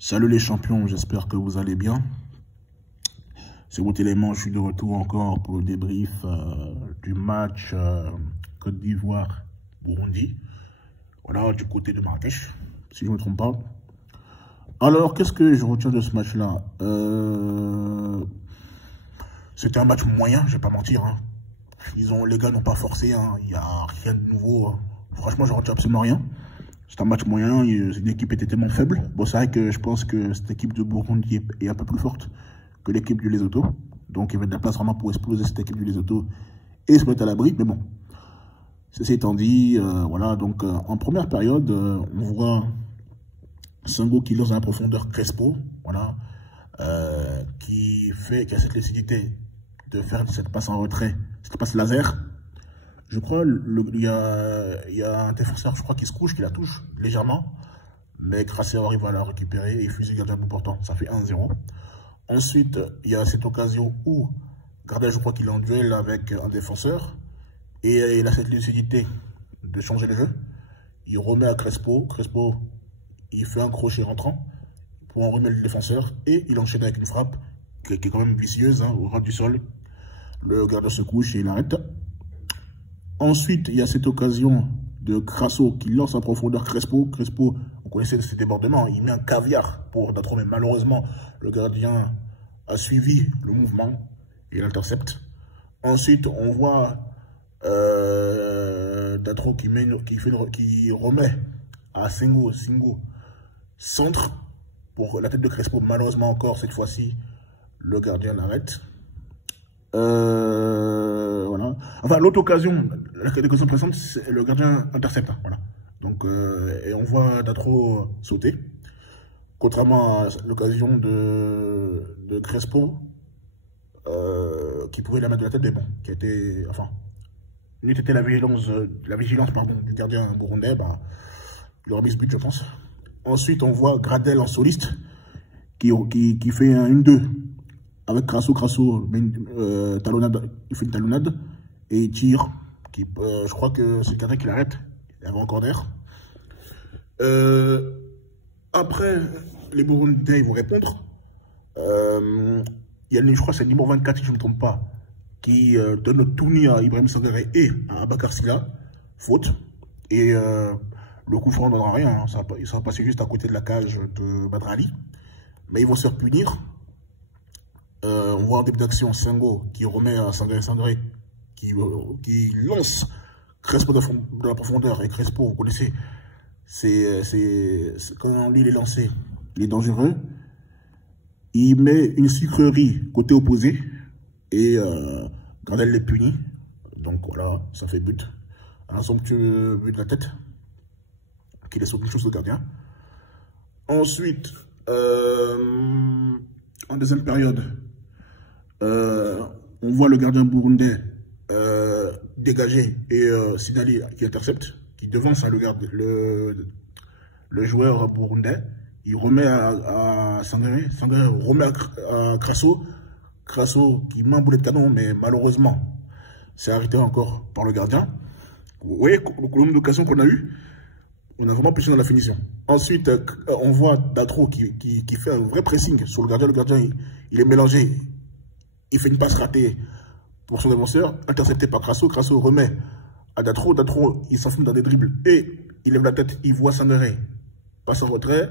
Salut les champions, j'espère que vous allez bien. C'est votre élément, je suis de retour encore pour le débrief du match Côte d'Ivoire-Burundi. Voilà, du côté de Marrakech, si je ne me trompe pas. Alors, qu'est-ce que je retiens de ce match-là? C'était un match moyen, je ne vais pas mentir. Hein. Les gars n'ont pas forcé, hein. Il n'y a rien de nouveau. Hein. Franchement, je retiens absolument rien. C'est un match moyen, l'équipe était tellement faible. Bon, c'est vrai que je pense que cette équipe de Burundi est un peu plus forte que l'équipe du Lesotho. Donc, il y avait de la place vraiment pour exploser cette équipe du Lesotho et se mettre à l'abri. Mais bon, ceci étant dit, voilà. Donc, en première période, on voit Senghor qui lance dans la profondeur Crespo, voilà, qui a cette lucidité de faire cette passe en retrait, cette passe laser. Je crois il y a un défenseur, je crois, qui se couche, qui la touche légèrement. Mais Crasso arrive à la récupérer et fusille gardien bout portant. Ça fait 1-0. Ensuite, il y a cette occasion où Gardel, je crois qu'il est en duel avec un défenseur. Et il a cette lucidité de changer le jeu. Il remet à Crespo. Crespo, il fait un crochet rentrant pour en remettre le défenseur. Et il enchaîne avec une frappe qui est quand même vicieuse, hein, au ras du sol. Le gardien se couche et il arrête. Ensuite, il y a cette occasion de Crasso qui lance en profondeur Crespo. Crespo, vous connaissez ses débordements, il met un caviar pour Datro, mais malheureusement, le gardien a suivi le mouvement et l'intercepte. Ensuite, on voit Datro qui remet à Senghor, centre pour la tête de Crespo. Malheureusement encore, cette fois-ci, le gardien l'arrête. Voilà. Enfin, l'autre occasion, l'occasion présente, c'est le gardien intercepte. Voilà. Donc, et on voit Datro sauter. Contrairement à l'occasion de Crespo, qui pouvait la mettre de la tête, mais bon, qui a été. Enfin, n'eût été la vigilance du gardien burundais, bah, il aurait mis ce but, je pense. Ensuite, on voit Gradel en soliste, qui fait un 1-2. Avec Crasso, talonnade, il fait une talonnade et il tire. Je crois que c'est le gardien qui l'arrête. Il avait encore d'air. Après, les Burundais vont répondre. Il y a, je crois que c'est le numéro 24, si je ne me trompe pas, qui donne le tournis à Ibrahim Sangaré et à Abakar Silla. Faute. Et le coup franc ne donnera rien. Hein. Il sera passé juste à côté de la cage de Badr Ali. Mais ils vont se faire punir. On voit en début d'action Senghor qui remet à Sangaré qui lance Crespo de la profondeur. Et Crespo, vous connaissez, quand lui il est lancé, il est dangereux. Il met une sucrerie côté opposé et Gradel les punit. Donc voilà, ça fait but. Un somptueux but de la tête qui laisse aucune chose au gardien. Ensuite, en deuxième période, on voit le gardien burundais dégager et Sinali qui intercepte, qui devance hein, le joueur burundais. Il remet à Sangaré remet à Crasso. Crasso qui met un boulet de canon, mais malheureusement, c'est arrêté encore par le gardien. Vous voyez le nombre d'occasions qu'on a eu. On a vraiment pêché dans la finition. Ensuite, on voit Datro qui fait un vrai pressing sur le gardien. Le gardien, il est mélangé. Il fait une passe ratée pour son défenseur, intercepté par Crasso. Crasso remet à Datro. Datro, il s'enfume dans des dribbles et il lève la tête. Il voit Sangaré. Passe en retrait.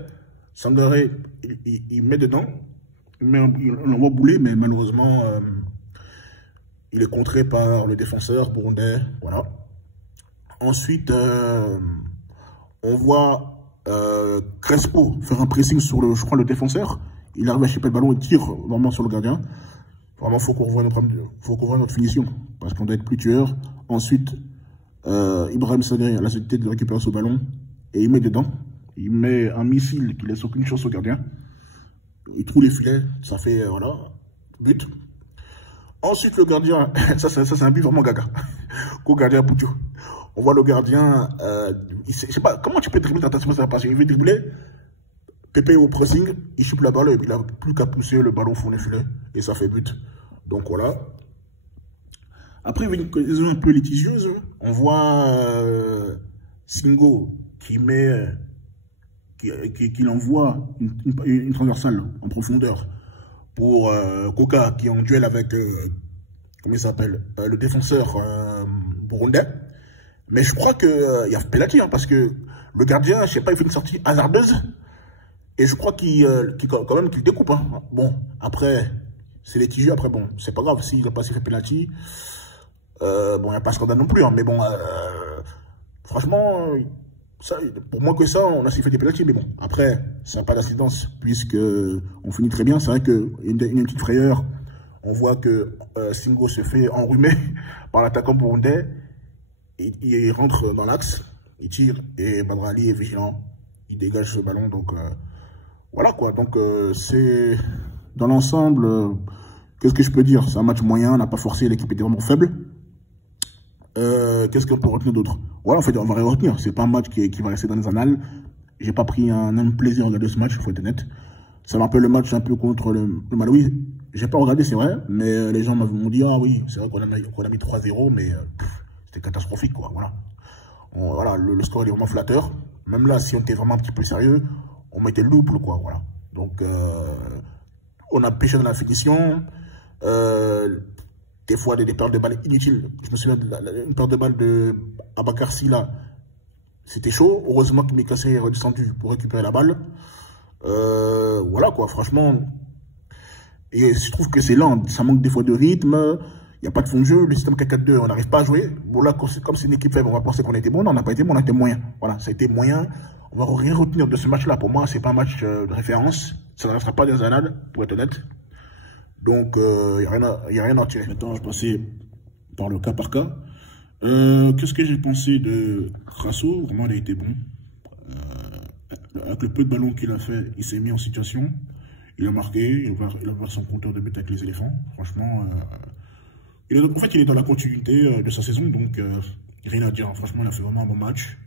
Sangaré, il met dedans. Il envoie bouler, mais malheureusement, il est contré par le défenseur burundais. Voilà. Ensuite, on voit Crespo faire un pressing sur le défenseur. Il arrive à choper le ballon et tire vraiment sur le gardien. Vraiment, il faut qu'on revoie notre finition. Parce qu'on doit être plus tueur. Ensuite, Ibrahim Sangaré a la solidité de récupérer ce ballon. Et il met dedans. Il met un missile qui laisse aucune chance au gardien. Il trouve les filets. Ça fait, voilà, but. Ensuite, le gardien, ça c'est un but vraiment gaga. Qu'au gardien Boutio. On voit le gardien, je sais pas, comment tu peux dribbler dans ta passe. Il veut dribbler, Pépé au pressing, il chope la balle, il n'a plus qu'à pousser le ballon fond les filets, et ça fait but. Donc voilà. Après, il y a une occasion un peu litigieuse. On voit Senghor qui met qu'il envoie une transversale en profondeur pour Koka, qui est en duel avec, comment il s'appelle, le défenseur burundais. Mais je crois qu'il y a penalty, hein, parce que le gardien, je sais pas, il fait une sortie hasardeuse. Et je crois qu'il quand même qu'il découpe. Hein. Bon, après, c'est litigieux. Après, bon, c'est pas grave. S'il n'a pas fait penalty, bon, il n'y a pas de scandale non plus. Hein, mais bon, franchement, ça, pour moi que ça, on a fait des penalty. Mais bon, après, ça n'a pas d'incidence, puisque on finit très bien. C'est vrai qu'il y a une petite frayeur. On voit que Singo se fait enrhumer par l'attaquant burundais. Il rentre dans l'axe, il tire, et Badrali est vigilant. Il dégage ce ballon, donc... voilà quoi, donc c'est dans l'ensemble, qu'est-ce que je peux dire? C'est un match moyen, on n'a pas forcé, l'équipe était vraiment faible. Qu'est-ce qu'on peut retenir d'autre? Voilà, en fait, on va rien retenir. C'est pas un match qui va rester dans les annales. J'ai pas pris un même plaisir à regarder ce match, il faut être honnête. Ça m'appelle le match un peu contre le Malawi. J'ai pas regardé, c'est vrai, mais les gens m'ont dit, ah oui, c'est vrai qu'on a mis 3-0, mais c'était catastrophique, quoi, voilà. Voilà, le score est vraiment flatteur. Même là, si on était vraiment un petit peu sérieux, on mettait le double, quoi, voilà. Donc, on a pêché dans la finition. Des fois, des pertes de balles inutiles. Je me souviens d'une perte de balle de Abakar Silla. C'était chaud. Heureusement que Mikassi est redescendu pour récupérer la balle. Voilà, quoi, franchement. Et je trouve que c'est lent. Ça manque des fois de rythme. Il n'y a pas de fond de jeu. Le système 4-4-2, on n'arrive pas à jouer. Bon, là, comme c'est une équipe faible, on va penser qu'on était bon. Non, on n'a pas été bon, on a été moyen. Voilà, ça a été moyen. On va rien retenir de ce match-là. Pour moi, c'est pas un match de référence. Ça ne restera pas des annales, pour être honnête. Donc, il n'y a rien à tirer. Maintenant, je vais passer par le cas par cas. Qu'est-ce que j'ai pensé de Crasso? Vraiment, il a été bon. Avec le peu de ballons qu'il a fait, il s'est mis en situation. Il a marqué. Il a ouvert son compteur de but avec les éléphants. Franchement, en fait, il est dans la continuité de sa saison. Donc, rien à dire. Franchement, il a fait vraiment un bon match.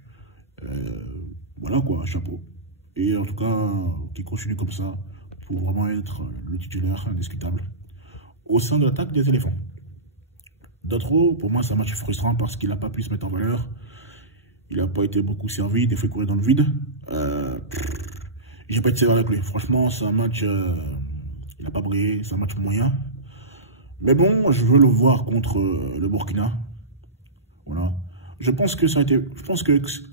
Voilà quoi, chapeau. Et en tout cas, qu'il continue comme ça pour vraiment être le titulaire indiscutable au sein de l'attaque des éléphants. D'autres, pour moi, c'est un match frustrant parce qu'il n'a pas pu se mettre en valeur. Il n'a pas été beaucoup servi, des fois courir dans le vide. J'ai pas été sévère avec lui. Franchement, c'est un match, il n'a pas brillé, c'est un match moyen. Mais bon, je veux le voir contre le Burkina. Voilà. Je pense que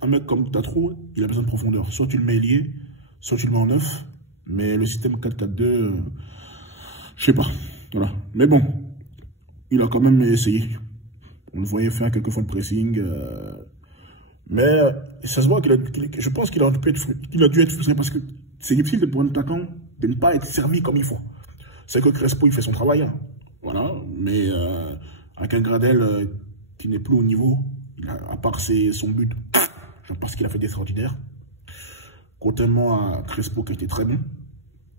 un mec comme Tatro, il a besoin de profondeur. Soit tu le mets ailier, soit tu le mets en neuf. Mais le système 4-4-2, je sais pas. Voilà. Mais bon, il a quand même essayé. On le voyait faire quelques fois de pressing. Mais ça se voit je pense qu'il a dû être frustré parce que c'est difficile pour un attaquant de ne pas être servi comme il faut. C'est que Crespo, il fait son travail. Hein. Voilà. Mais avec un Gradel qui n'est plus au niveau, à part son but, je pense qu'il a fait d'extraordinaire. Contrairement à Crespo qui était très bon.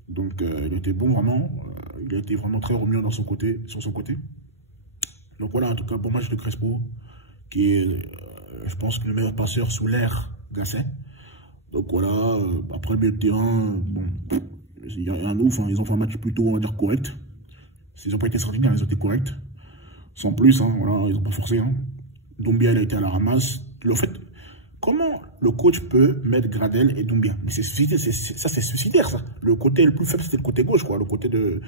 Donc il était bon vraiment. Il a été vraiment très remuant sur son côté. Donc voilà, en tout cas, bon match de Crespo, qui est, je pense, le meilleur passeur sous l'ère Gasset. Donc voilà, après le milieu de terrain, bon, il y a un ouf, hein, ils ont fait un match plutôt, on va dire, correct. Ils n'ont pas été extraordinaires, ils ont été corrects. Sans plus, hein, voilà, ils n'ont pas forcé. Hein. Doumbia, il a été à la ramasse. Le fait, comment le coach peut mettre Gradel et Doumbia? Mais c'est suicidaire, ça. Le côté le plus faible, c'était le côté gauche, quoi. Le côté de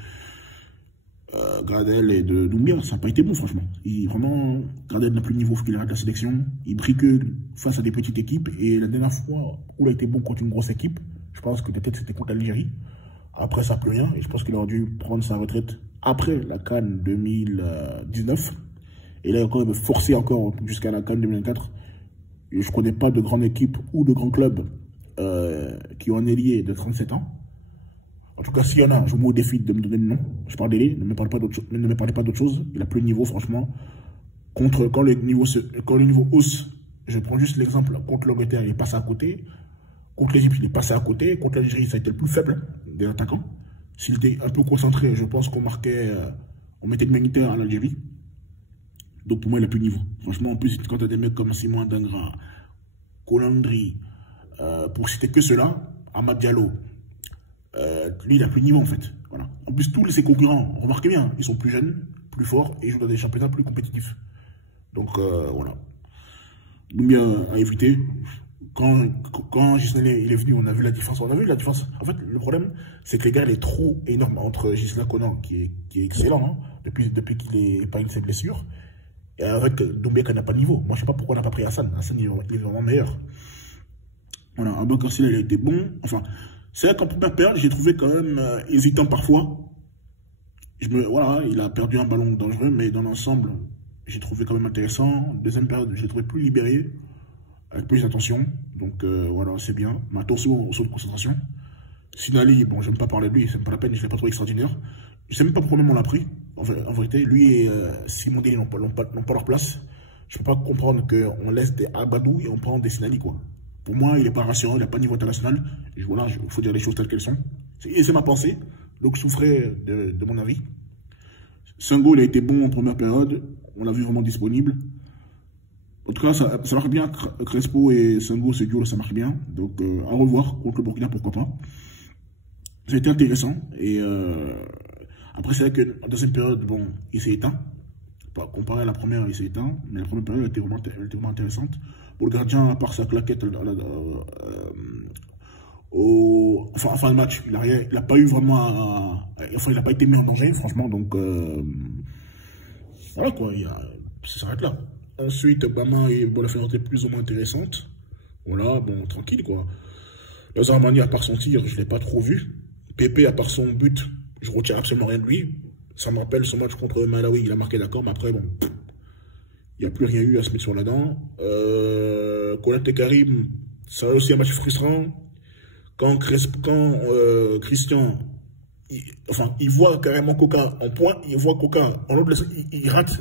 Gradel et de Doumbia, ça n'a pas été bon, franchement. Vraiment, Gradel n'a plus le niveau qu'il a de la sélection. Il brille que face à des petites équipes. Et la dernière fois où il a été bon contre une grosse équipe, je pense que peut-être c'était contre l'Algérie. Après, ça n'a plus rien. Et je pense qu'il aurait dû prendre sa retraite après la CAN 2019. Et là, encore, il veut forcer encore jusqu'à la CAN 2024. Et je ne connais pas de grande équipe ou de grands clubs qui ont un ailier de 37 ans. En tout cas, s'il y en a, je vous mets au défi de me donner le nom. Je parle d'ailier, ne me parlez pas d'autre chose. Il a plus de niveau, franchement. Quand le niveau hausse, je prends juste l'exemple, contre l'Angleterre, il est passé à côté. Contre l'Égypte, il est passé à côté. Contre l'Algérie, ça a été le plus faible des attaquants. S'il était un peu concentré, je pense qu'on marquait, on mettait le militaire à l'Algérie. Donc pour moi, il n'a plus de niveau. Franchement, en plus, quand tu as des mecs comme Simon Dangra, Colandry, pour citer que ceux-là, Amad Diallo, lui, il n'a plus de niveau en fait. Voilà. En plus, tous ses concurrents, remarquez bien, ils sont plus jeunes, plus forts et ils jouent dans des championnats plus compétitifs. Donc voilà. Doumbia à éviter. quand Gisela il est venu, on a vu la différence. On a vu la différence. En fait, le problème, c'est que l'écart est trop énorme entre Gisela Conan, qui est excellent, hein, depuis qu'il est pas une de ses blessures, et avec Doumbia qui n'a pas de niveau. Moi, je sais pas pourquoi on n'a pas pris Hassan. Hassan, il est vraiment meilleur. Voilà, Aboukar Sylla, il a été bon. Enfin, c'est vrai qu'en première période, j'ai trouvé quand même hésitant parfois. Voilà, il a perdu un ballon dangereux, mais dans l'ensemble, j'ai trouvé quand même intéressant. Deuxième période, j'ai trouvé plus libéré, avec plus d'attention. Donc voilà, c'est bien. Mais attention au saut de concentration. Sinali, bon, j'aime pas parler de lui, c'est pas la peine, je l'ai pas trouvé extraordinaire. Je sais même pas pourquoi même on l'a pris. En vérité, lui et Simon Deli n'ont pas leur place. Je peux pas comprendre qu'on laisse des Abadou et on prend des Sinali, quoi. Pour moi, il n'est pas rassurant, il n'a pas de niveau international. Voilà, il faut dire les choses telles qu'elles sont. Et c'est ma pensée. Donc, je souffrais de mon avis. Senghor, il a été bon en première période. On l'a vu vraiment disponible. En tout cas, ça marche bien. Crespo et Senghor, ce duo, ça marche bien. Donc, à revoir contre le Burkina, pourquoi pas. Ça a été intéressant. Et après, c'est vrai qu'en deuxième période, bon, il s'est éteint. Comparé à la première, il s'est éteint. Mais la première période était vraiment intéressante. Pour le gardien, à part sa claquette en fin de match, il n'a pas eu vraiment il n'a pas été mis en danger, franchement. Donc, voilà quoi, ça s'arrête là. Ensuite, Bama et Bolafé été plus ou moins intéressante. Voilà, bon, tranquille quoi. Lazarmani, à part son tir, je ne l'ai pas trop vu. Pépé, à part son but, je ne retiens absolument rien de lui. Ça me rappelle son match contre Malawi, il a marqué d'accord, mais après, bon, il n'y a plus rien eu à se mettre sur la dent. Konaté Karim, ça a aussi un match frustrant. Quand Christian, il voit carrément Coca en point, il voit Coca en autre, il rate,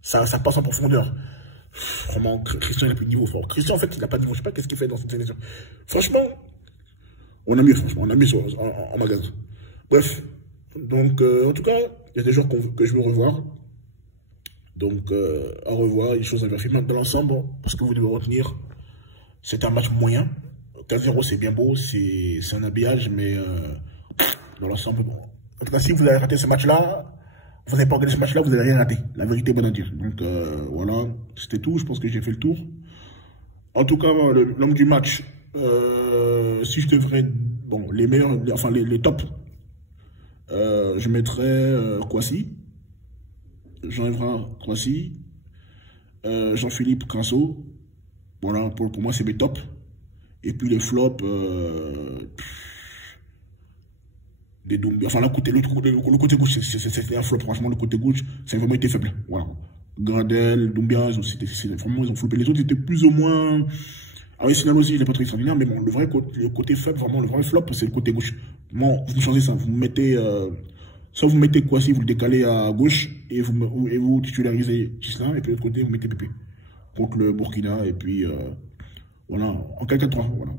ça passe en profondeur. Vraiment, Christian, il n'a plus de niveau fort. Christian, en fait, il n'a pas de niveau. Je ne sais pas qu'est-ce qu'il fait dans cette sélection. Franchement, on a mieux, en magasin. Bref, donc, en tout cas, il y a des joueurs que je veux revoir. Donc, à revoir, les choses à vérifier. Dans l'ensemble, parce que vous devez retenir, c'est un match moyen. 4-0, c'est bien beau, c'est un habillage, mais dans l'ensemble, bon. En tout cas, si vous avez raté ce match-là, vous n'avez pas regardé ce match-là, vous n'avez rien raté. La vérité est bonne à dire. Donc, voilà, c'était tout. Je pense que j'ai fait le tour. En tout cas, l'homme du match, si je devrais, bon, les meilleurs, enfin, les tops, je mettrais Kouassi, Jean-Evra Kouassi, Jean-Philippe Crasso. Voilà, pour moi, c'est mes tops. Et puis les flops, des Doumbia. Enfin, le côté gauche, c'est un flop. Franchement, le côté gauche, ça a vraiment été faible. Voilà. Gradel, Doumbia, vraiment, ils ont floppé. Les autres étaient plus ou moins. Ah oui, Sinal aussi, il n'est pas très extraordinaire, mais bon, le côté faible, vraiment, le vrai flop, c'est le côté gauche. Bon, vous changez ça. Vous mettez. Soit vous mettez Kouassi, vous le décalez à gauche, et vous titularisez Gislain, et puis de l'autre côté, vous mettez Pépé. Contre le Burkina, et puis. Voilà, en 4-4-3, voilà.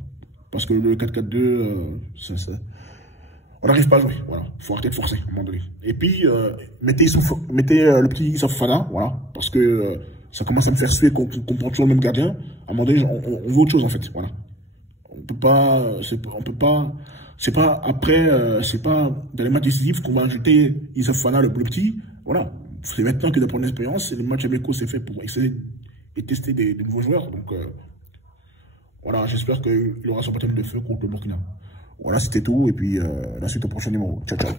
Parce que le 4-4-2, on n'arrive pas à jouer, voilà. Il faut arrêter de forcer, à un moment donné. Et puis, mettez le petit Issaf Fana, voilà. Parce que ça commence à me faire suer qu'on prend toujours le même gardien. À un moment donné, on veut autre chose, en fait, voilà. C'est pas après, c'est pas dans les matchs décisifs qu'on va ajouter Issaf Fana, le plus petit, voilà. C'est maintenant qu'il doit prendre l'expérience, et le match avec c'est fait pour essayer et tester des nouveaux joueurs, donc... Voilà, j'espère qu'il aura son baptême de feu contre le Burkina. Voilà, c'était tout. Et puis, la suite au prochain numéro. Ciao, ciao.